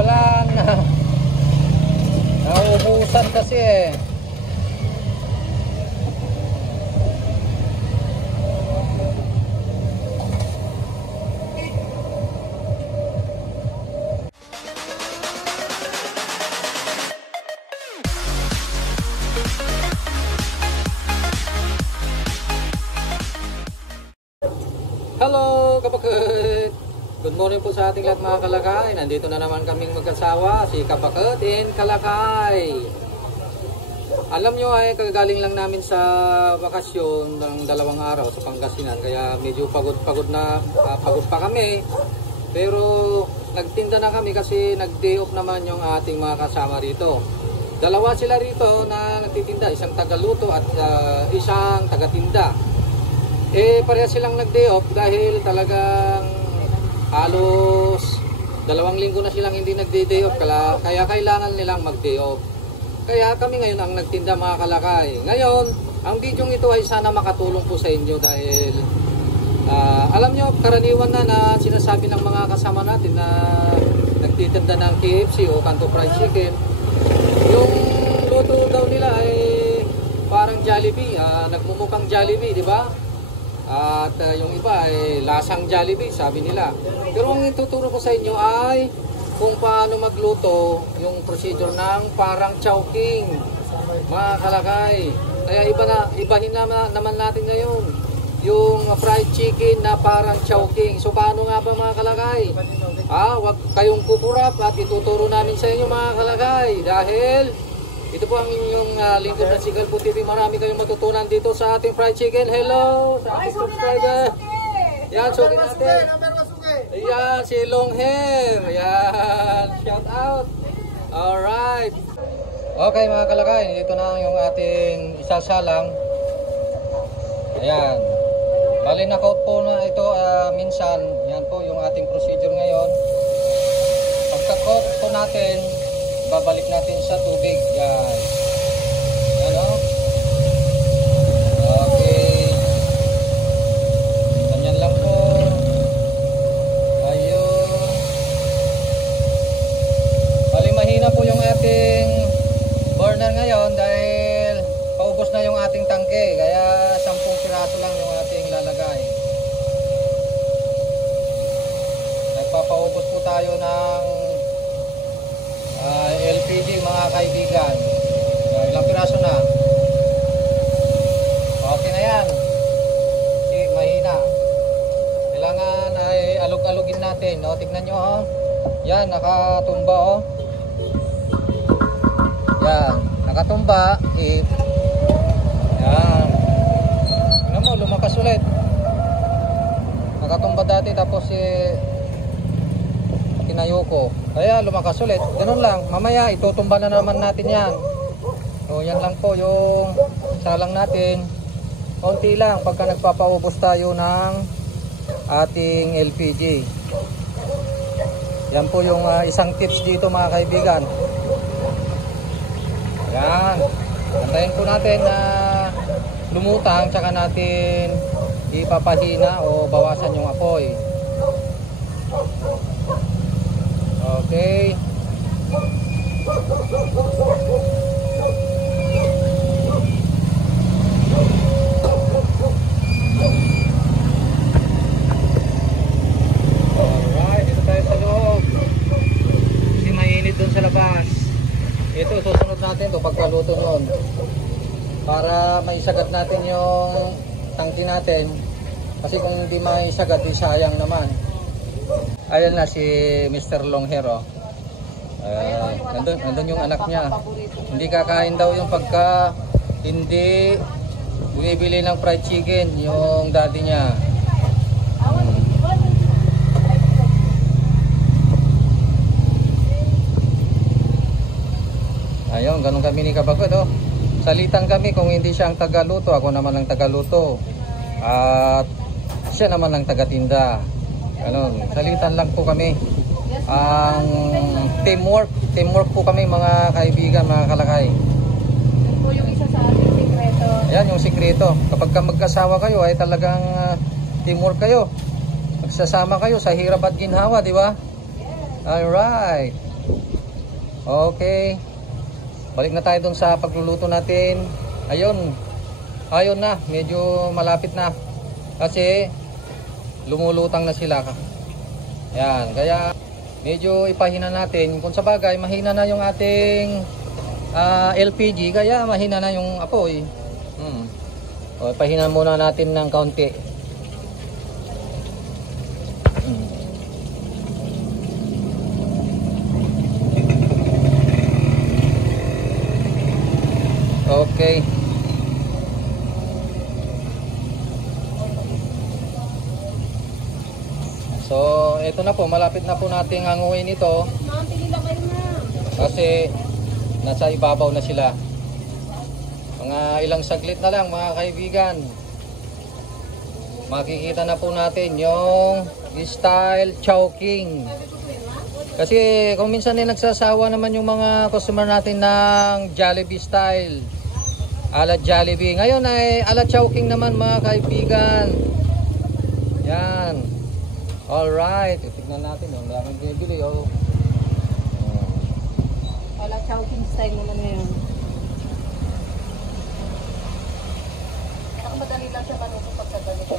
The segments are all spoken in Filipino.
wala na. Nauubusan kasi eh. Hello kapakit! Good morning po sa ating lahat mga kalakay. Nandito na naman kaming magkasawa, si Kapakit and Kalakay. Alam nyo ay kagagaling lang namin sa bakasyon ng 2 araw sa Pangasinan. Kaya medyo pagod pa kami. Pero nagtinda na kami kasi nag-day off naman yung ating mga kasama rito. 2 sila rito na nagtitinda, isang tagaluto at isang tagatinda. Pareha silang nag-day off dahil talagang halos 2 linggo na silang hindi nag-day off, kaya kailangan nilang mag-day off. Kaya kami ngayon ang nagtinda mga kalakay. Ngayon, ang video ito ay sana makatulong po sa inyo dahil alam nyo, karaniwan na sinasabi ng mga kasama natin na nagtitinda ng KFC o Kanto Fried Chicken. Yung luto daw nila ay parang Jollibee, nagmumukhang Jollibee, di ba? At yung iba ay lasang Jollibee, sabi nila. Pero ang ituturo ko sa inyo ay kung paano magluto yung procedure ng parang chowking, mga kalakay. Kaya ibahin naman natin ngayon yung fried chicken na parang chowking. So paano nga ba mga kalakay? Huwag kayong kukurap at ituturo namin sa inyo mga kalakay. Dahil ito po ang inyong lingkod na si Galbo TV. Marami kayong matutunan dito sa ating fried chicken. Hello sa ating subscriber. Yan, suki natin. Ayan, si Long Hair. Ayan, shout out. Alright. Okay mga kalakay, dito na yung ating isasalang. Ayan. Bali na-coat po na ito minsan. Yan po yung ating procedure ngayon. Pagka-coat po natin, babalik natin sa tubig. Yan. Yan o. Okay. Ganyan lang po. Ayun. Bali mahina po yung ating burner ngayon dahil paubos na yung ating tangke. Kaya 10 piraso lang yung ating lalagay. Nagpapaubos po tayo ng LPG mga kaibigan. Ilang piraso na? Okay na yan. Kasi mahina. Kailangan ay alug-alugin natin. No? Tignan nyo oh. Yan, nakatumba oh. Yan, nakatumba. Yan. Tignan mo, lumakas ulit. Nakatumba dati tapos tinayo ko. Kaya lumakas ulit. Ganun lang. Mamaya itutumba na naman natin yan. So yan lang po yung salang natin. Konti lang pagka nagpapaubos tayo ng ating LPG. Yan po yung isang tips dito mga kaibigan. Yan. Antayin po natin na lumutang tsaka natin ipapahina o bawasan yung apoy. Okay. Alright, dito tayo sa loob. Kasi mainit dun sa labas. Ito, susunod natin ito pagkaluto nun. Para maisagad natin yung tangki natin. Kasi kung hindi maisagad, di sayang naman. Ayan na si Mr. Longhero. Nandun yung anak niya. Hindi kakain daw yung pagka hindi bumibili ng fried chicken yung daddy niya. Ayun, ganun kami ni Kapakit oh. Salitan kami kung hindi siya ang tagaluto, ako naman ang tagaluto. At siya naman ang tagatinda. Ganun, salitan lang po kami. Ang teamwork po kami mga kaibigan, mga kalakay. Yan po yung isa sa ating sikreto. Yan yung sikreto. Kapag magkasawa kayo ay talagang teamwork kayo. Magsasama kayo sa hirap at ginhawa, di ba? Alright. Okay. Balik na tayo dun sa pagluluto natin. Ayun. Ayun na. Medyo malapit na. Kasi lumulutang na sila. Yan. Kaya medyo ipahina natin. Kung sa bagay, mahina na yung ating LPG. Kaya mahina na yung apoy. O, ipahina muna natin ng kaunti. Okay. So, ito na po, malapit na po nating hanguin ito. Ma'am, pili lang kayo na. Kasi nasa ibabaw na sila. Mga ilang saglit na lang mga kaibigan. Makikita na po natin yung style chowking. Kasi kung minsan nagsasawa naman yung mga customer natin ng Jollibee style. Ala Jollibee. Ngayon ay ala chowking naman mga kaibigan. Yan. Alright. Tignan natin. Ang daming bibili. Oh. Wala chowking style naman ngayon. Madali lang siya maluto pag sa ganito.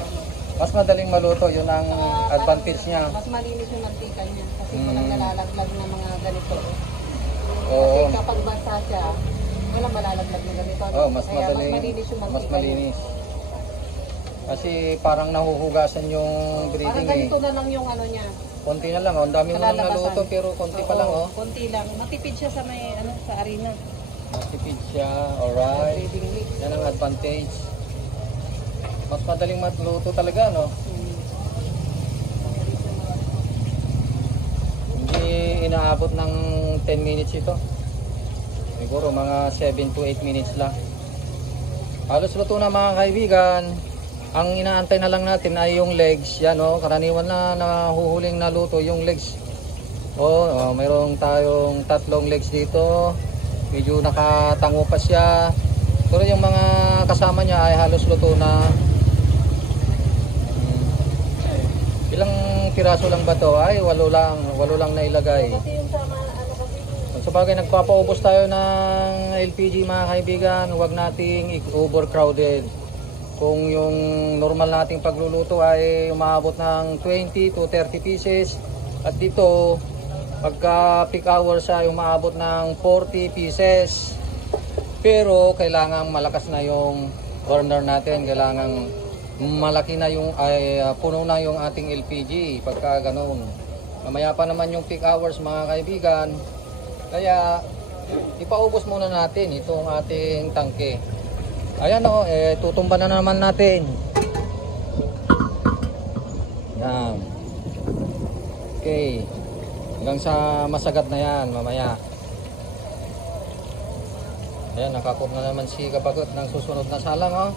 Mas madaling maluto. Yun ang advantage niya. Mas malinis yung mantika niya. Kasi walang nalalaglag na mga ganito. Oo. Kasi kapag basa siya, walang malalaglag na ganito. Oh, mas Kaya madaling, mas malinis yung mantika mas malinis. Kasi parang nahuhugasan yung breathing parang ganito na lang yung ano niya. Konti na lang. Oh. Ang dami mo nang naluto pero konti pa lang. Oh. Konti lang. Matipid siya sa may sa arena. Matipid siya. Alright. Breathing mix. Yan ang advantage. Mas madaling matluto talaga, no? Hindi inaabot ng 10 minutes ito. Siguro mga 7 to 8 minutes lang. Halos luto na mga kaibigan. Ang inaantay na lang natin ay yung legs. Yan, no? Karaniwan na nahuhuling naluto yung legs. Mayroong tayong 3 legs dito. Medyo nakatango pa siya. Pero yung mga kasama niya ay halos luto na. Ilang piraso lang ba to? Ay, 8 lang nailagay. Kasi yung sama, ano kasi. Sa bagay, nagpapaubos tayo ng LPG mga kaibigan. Huwag nating overcrowded. Kung yung normal nating pagluluto ay umaabot ng 20 to 30 pieces. At dito, pagka peak hours ay umaabot ng 40 pieces. Pero kailangan malakas na yung burner natin. Kailangan malaki na yung puno na yung ating LPG pagka ganoon. Mamaya pa naman yung peak hours mga kaibigan. Kaya ipaubos muna natin itong ating tangke. Ayan o, tutumba na naman natin. Yan. Okay. Hanggang sa masagat na yan mamaya. Ayan, nakakup na naman si Kapakot ng susunod na salang o.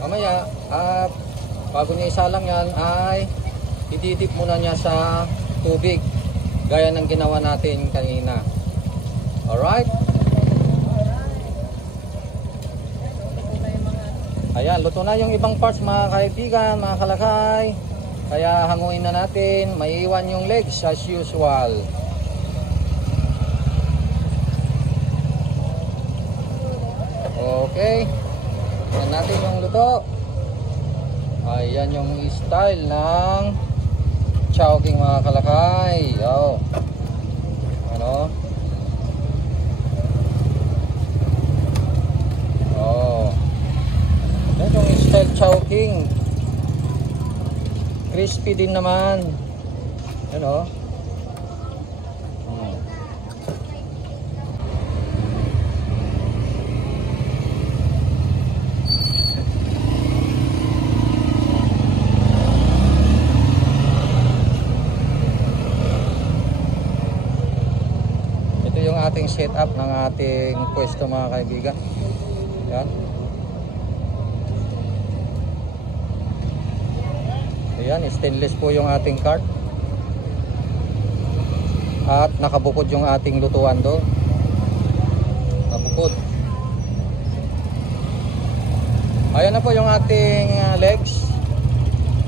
Mamaya, at bago niya isalang yan ay ididip muna niya sa tubig gaya ng ginawa natin kanina. Alright? Ayan, luto na yung ibang parts mga kaibigan, mga kalakay. Kaya hanguin na natin, maiiwan yung legs as usual. Okay. Yan natin yung luto. Ayan yung style ng chowking mga kalakay. Ano? Yan yung style chowking. Crispy din naman. Ano? Ating setup ng ating pwesto mga kaibigan. Yan. Ayan, stainless po yung ating cart. At nakabukod yung ating lutuan doon. Nakabukod. Ayan na po yung ating legs.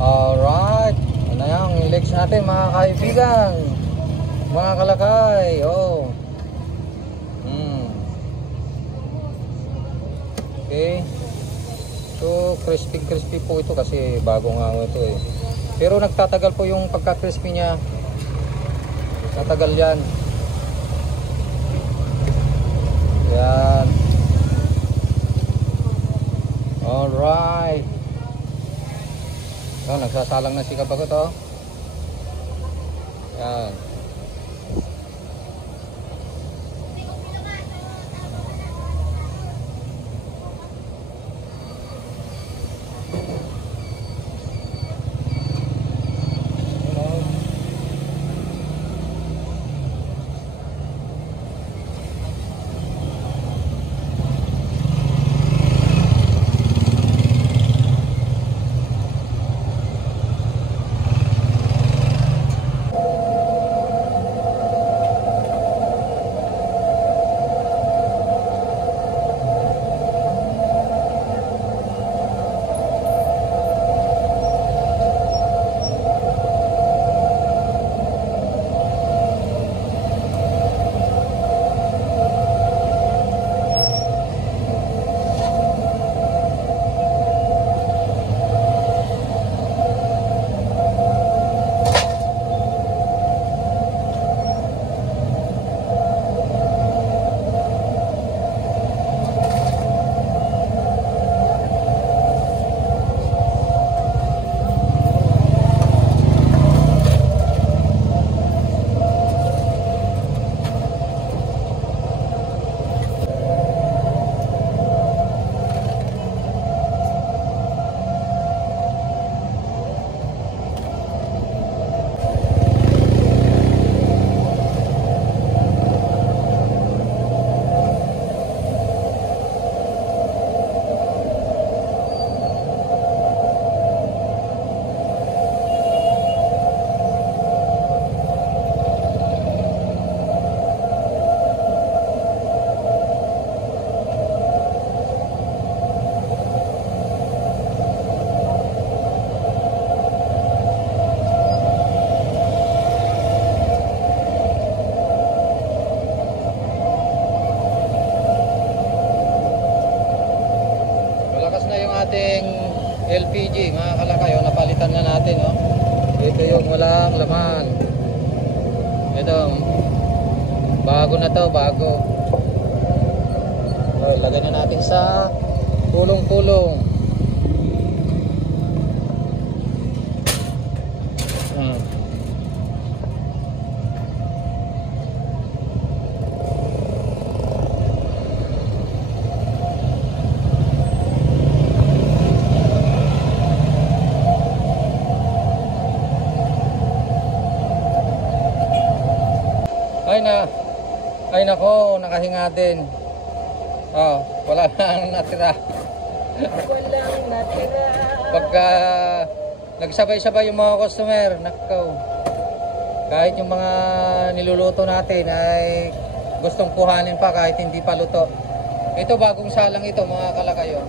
Alright. Ayan na yung legs natin mga kaibigan. Mga kalakay. Okay. So, crispy po ito kasi bago nga ito eh. Pero nagtatagal po yung pagka-crispy niya. Tatagal yan. Yan. Alright. So, nagsasalang na si Kabagot oh. Yan. Ating LPG mga kalakay, napalitan na natin oh. Ito yung walang laman. Ito bago na to, bago. So, lagay na natin sa pulong-pulong. Ay nako, nakahinga din. Oh, wala nang natira. Walang natira. Pagka nagsabay-sabay yung mga customer, nako. Kahit yung mga niluluto natin ay gustong kuhanin pa kahit hindi pa luto. Ito bagong salang ito mga kalakayo.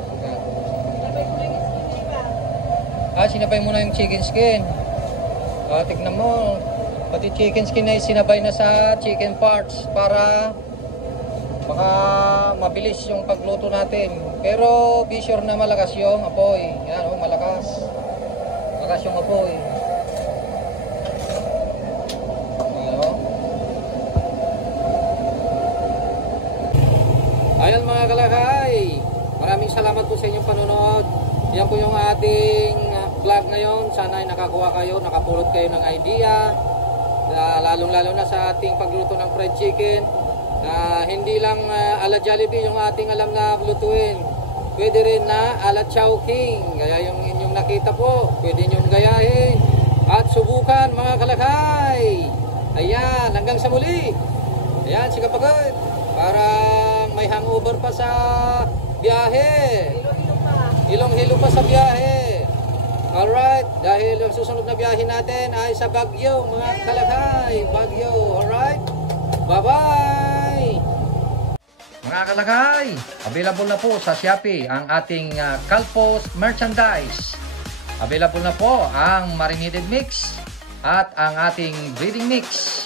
Sinabay mo na yung chicken skin. Tignan mo. Pati chicken skin ay sinabay na sa chicken parts para baka mabilis yung pagluto natin. Pero be sure na malakas yung apoy. Yan oh, malakas. Malakas yung apoy. Ano? Ayan mga kalakay. Maraming salamat po sa inyong panonood. Yan po yung ating vlog ngayon. Sana ay nakakuha kayo, nakapulot kayo ng idea. Lalong-lalo na sa ating pagluto ng fried chicken na hindi lang ala Jollibee yung ating alam na lutuin, pwede rin na ala Chowking, gaya yung inyong nakita po, pwede nyong gayahin at subukan mga kalakay. Ayan, hanggang sa muli. Ayan, si Kabagot, parang may hangover pa sa biyahe, hilong-hilo pa sa biyahe. Alright, dahil yung susunod na biyahe natin ay sa Baguio, mga kalakay. Baguio, alright? Bye-bye! Mga kalakay, available na po sa Shopee ang ating Calpos merchandise. Available na po ang marinated mix at ang ating breading mix.